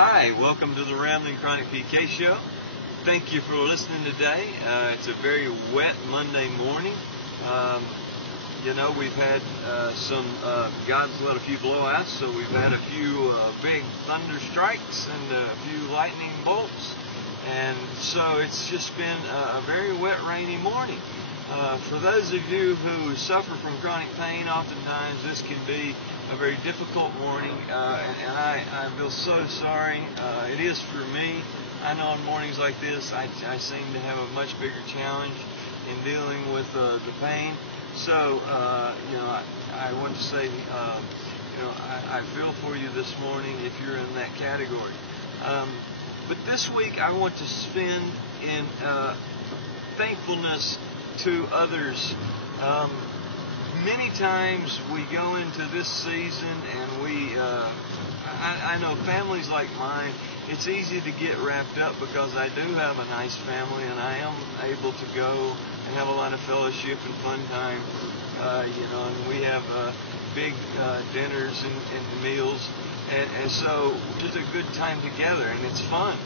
Hi, welcome to the RamblingChronicPK show. Thank you for listening today. It's a very wet Monday morning. We've had God's let a few blowouts, so we've had a few big thunder strikes and a few lightning bolts. And so it's just been a very wet, rainy morning. For those of you who suffer from chronic pain, oftentimes this can be a very difficult morning, and I feel so sorry. It is for me. I know on mornings like this, I seem to have a much bigger challenge in dealing with the pain. So, I want to say, I feel for you this morning if you're in that category. But this week I want to spend in thankfulness to others. Many times we go into this season and I know families like mine, it's easy to get wrapped up because I do have a nice family and I am able to go and have a lot of fellowship and fun time, and we have big dinners and meals, and so it's a good time together and it's fun.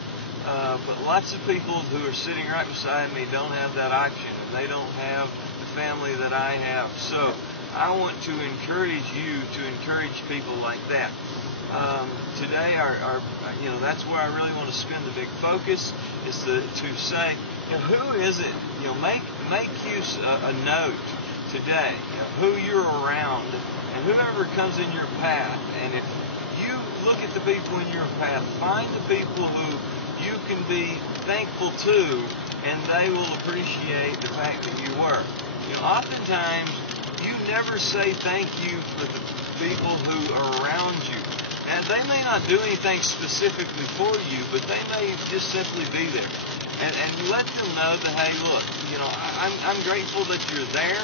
But lots of people who are sitting right beside me don't have that option, and they don't have the family that I have. So I want to encourage you to encourage people like that. Today, that's where I really want to spend the big focus, is to say, who is it? Make use a note today of who you're around and whoever comes in your path. And if you look at the people in your path, find the people who you can be thankful to, and they will appreciate the fact that you were. Oftentimes, you never say thank you for the people who are around you. And they may not do anything specifically for you, but they may just simply be there. And let them know that, hey, look, I'm grateful that you're there.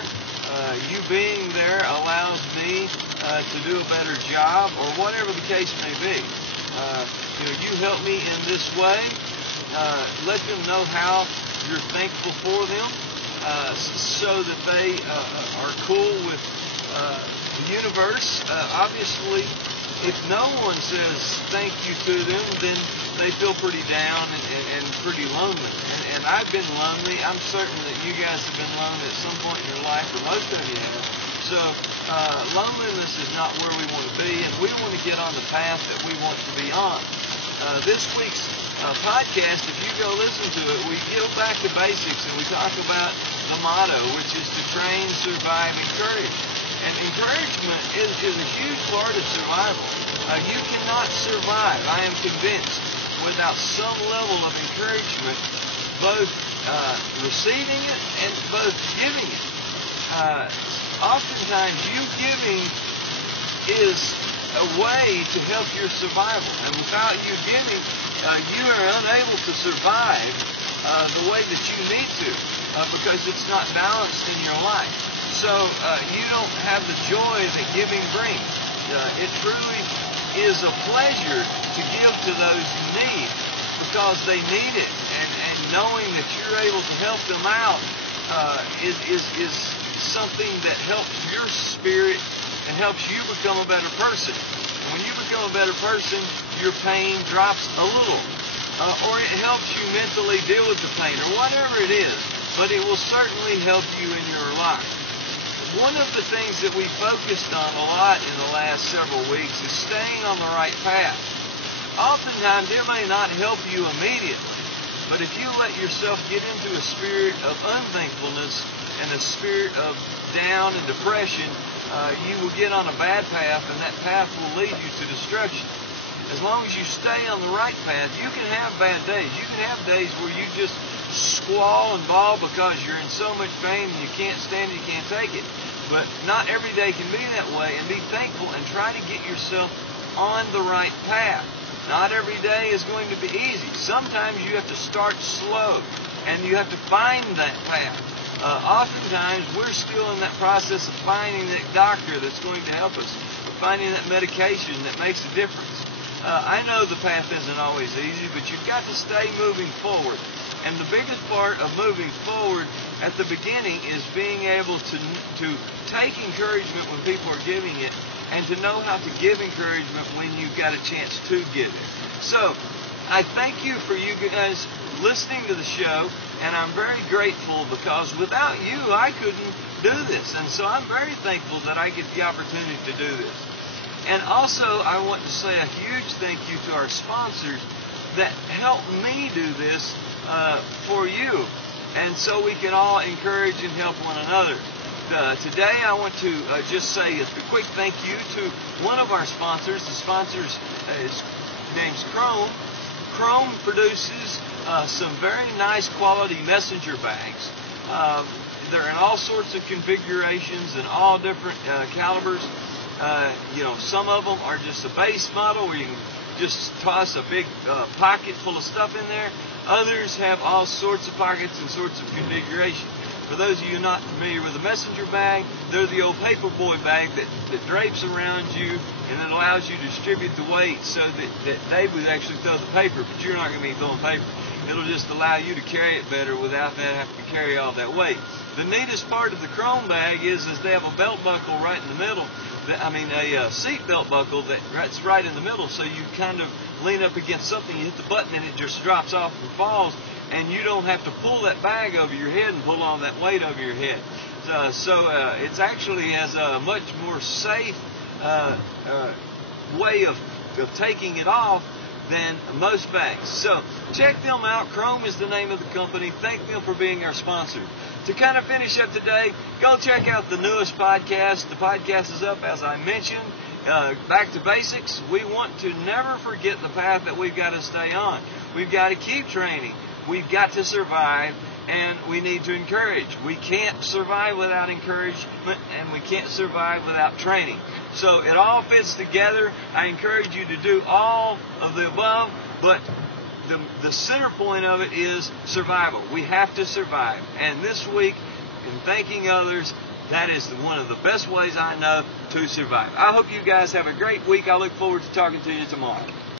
You being there allows me to do a better job, or whatever the case may be. You help me in this way. Let them know how you're thankful for them, so that they are cool with the universe. Obviously, if no one says thank you to them, then they feel pretty down and pretty lonely. And I've been lonely. I'm certain that you guys have been lonely at some point in your life, or most of you have. So loneliness is not where we want to be, and we want to get on the path that we want to be on. This week's podcast, if you go listen to it, we go back to basics and we talk about the motto, which is to train, survive, encourage. And encouragement is a huge part of survival. You cannot survive, I am convinced, without some level of encouragement, both receiving it and both giving it. Oftentimes, you giving is a way to help your survival. And without you giving, you are unable to survive the way that you need to, because it's not balanced in your life. So you don't have the joy that giving brings. It truly is a pleasure to give to those in need, because they need it, and knowing that you're able to help them out is something that helps your spirit and helps you become a better person. And when you become a better person, your pain drops a little, or it helps you mentally deal with the pain, or whatever it is, but it will certainly help you in your life. One of the things that we focused on a lot in the last several weeks is staying on the right path. Oftentimes, it may not help you immediately, but if you let yourself get into a spirit of unthankfulness and a spirit of down and depression, you will get on a bad path, and that path will lead you to destruction. As long as you stay on the right path, you can have bad days. You can have days where you just squall and bawl because you're in so much pain and you can't stand it, you can't take it. But not every day can be that way, and be thankful and try to get yourself on the right path. Not every day is going to be easy. Sometimes you have to start slow, and you have to find that path. Oftentimes, we're still in that process of finding that doctor that's going to help us, or finding that medication that makes a difference. I know the path isn't always easy, but you've got to stay moving forward. And the biggest part of moving forward at the beginning is being able to take encouragement when people are giving it, and to know how to give encouragement when you've got a chance to give it. So I thank you for you guys listening to the show, and I'm very grateful because without you, I couldn't do this. And so I'm very thankful that I get the opportunity to do this. And also, I want to say a huge thank you to our sponsors that help me do this for you. And so we can all encourage and help one another. Today, I want to just say a quick thank you to one of our sponsors. The sponsor's name's Chrome. Chrome produces some very nice quality messenger bags. They're in all sorts of configurations and all different calibers. Some of them are just a base model where you can just toss a big pocket full of stuff in there. Others have all sorts of pockets and sorts of configurations. For those of you not familiar with a messenger bag, they're the old paperboy bag that drapes around you and it allows you to distribute the weight so that Dave would actually throw the paper, but you're not going to be throwing paper. It'll just allow you to carry it better without having to carry all that weight. The neatest part of the Chrome bag is they have a belt buckle right in the middle. A seat belt buckle that's right in the middle, so you kind of lean up against something, you hit the button, and it just drops off and falls, and you don't have to pull that bag over your head and pull all that weight over your head. It actually has a much more safe way of taking it off than most bags. So check them out. Chrome is the name of the company. Thank them for being our sponsor. To kind of finish up today, go check out the newest podcast. The podcast is up, as I mentioned. Back to basics. We want to never forget the path that we've got to stay on. We've got to keep training. We've got to survive, and we need to encourage. We can't survive without encouragement, and we can't survive without training. So it all fits together. I encourage you to do all of the above, but the center point of it is survival. We have to survive. And this week, in thanking others, that is one of the best ways I know to survive. I hope you guys have a great week. I look forward to talking to you tomorrow.